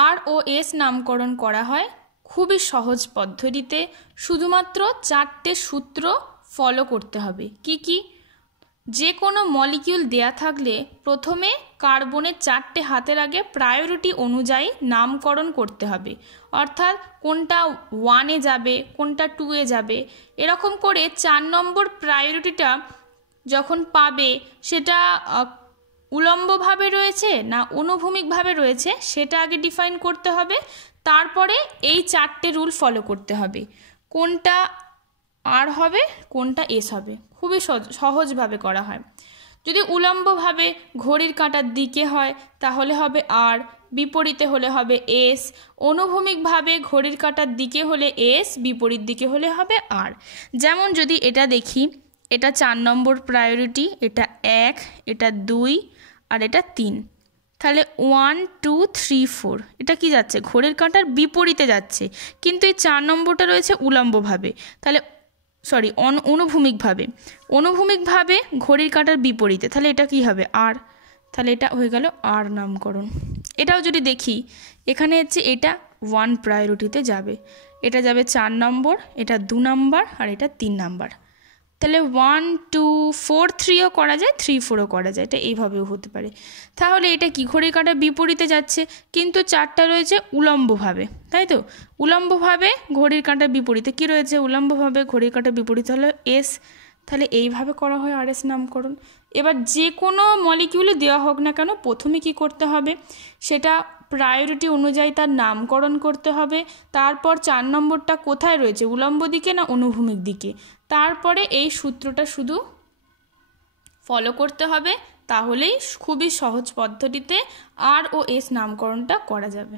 আর ও S নামকরণ করা হয় খুবই সহজ পদ্ধতিতে। শুধুমাত্র 4টে সূত্র ফলো করতে হবে। কি কি? যে কোনো মলিকিউল দেয়া থাকলে প্রথমে কার্বনের 4টে হাতের আগে প্রায়োরিটি অনুযায়ী নামকরণ করতে হবে। অর্থাৎ কোনটা 1-এ যাবে, কোনটা 2-এ যাবে, এরকম করে 4 নম্বর প্রায়োরিটিটা যখন পাবে সেটা উলম্বভাবে রয়েছে না অনুভূমিকভাবে রয়েছে সেটা আগে ডিফাইন করতে হবে। তারপরে এই 4টে রুল ফলো করতে হবে। কোনটা আর হবে, কোনটা এস হবে, খুবই সহজভাবে করা হয়। যদি উলম্বভাবে ঘড়ির কাঁটার দিকে হয় তাহলে হবে আর, বিপরীতে হলে হবে এস। অনুভূমিকভাবে ঘড়ির কাঁটার দিকে হলে এস, বিপরীত দিকে হলে হবে আর। যেমন যদি এটা দেখি, এটা 4 নম্বর প্রায়োরিটি, এটা 1, এটা 2 আর এটা 3। তাহলে 1 2 3 4 এটা কি যাচ্ছে? ঘড়ির কাঁটার বিপরীতে যাচ্ছে, কিন্তু এই 4 নম্বরটা রয়েছে উলম্বভাবে। তাহলে অনুভূমিকভাবে ঘড়ির কাঁটার বিপরীতে, তাহলে এটা কি হবে? আর। তাহলে এটা হয়ে গেল আর নামকরণ। এটাও যদি দেখি, এখানে হচ্ছে এটা 1 প্রায়োরিটিতে যাবে, এটা যাবে 4 নম্বর, এটা 2 নম্বর আর এটা 3 নম্বর। তাহলে 1 2 4 3ও করা যায়, 3 4ও করা যায়, এটা এইভাবেও হতে পারে। তাহলে এটা কি? ঘড়ির কাঁটার বিপরীতে যাচ্ছে, কিন্তু 4টা রয়েছে উলম্বভাবে, তাই তো? উলম্বভাবে ঘড়ির কাঁটার বিপরীতে কি রয়েছে? উলম্বভাবে ঘড়ির কাঁটার বিপরীতে হলো এস। তাহলে এইভাবে করা হয় আর এস নামকরণ। এবার যে কোনো মলিকিউলে দেওয়া হোক না কেন, প্রথমে কি করতে হবে? সেটা প্রায়োরিটি অনুযায়ী তার নামকরণ করতে হবে। তারপর 4 নম্বরটা কোথায় রয়েছে, উলম্ব দিকে না অনুভূমিক দিকে, তারপরে এই সূত্রটা শুধু ফলো করতে হবে। তাহলেই খুবই সহজ পদ্ধতিতে আর ও এস নামকরণটা করা যাবে।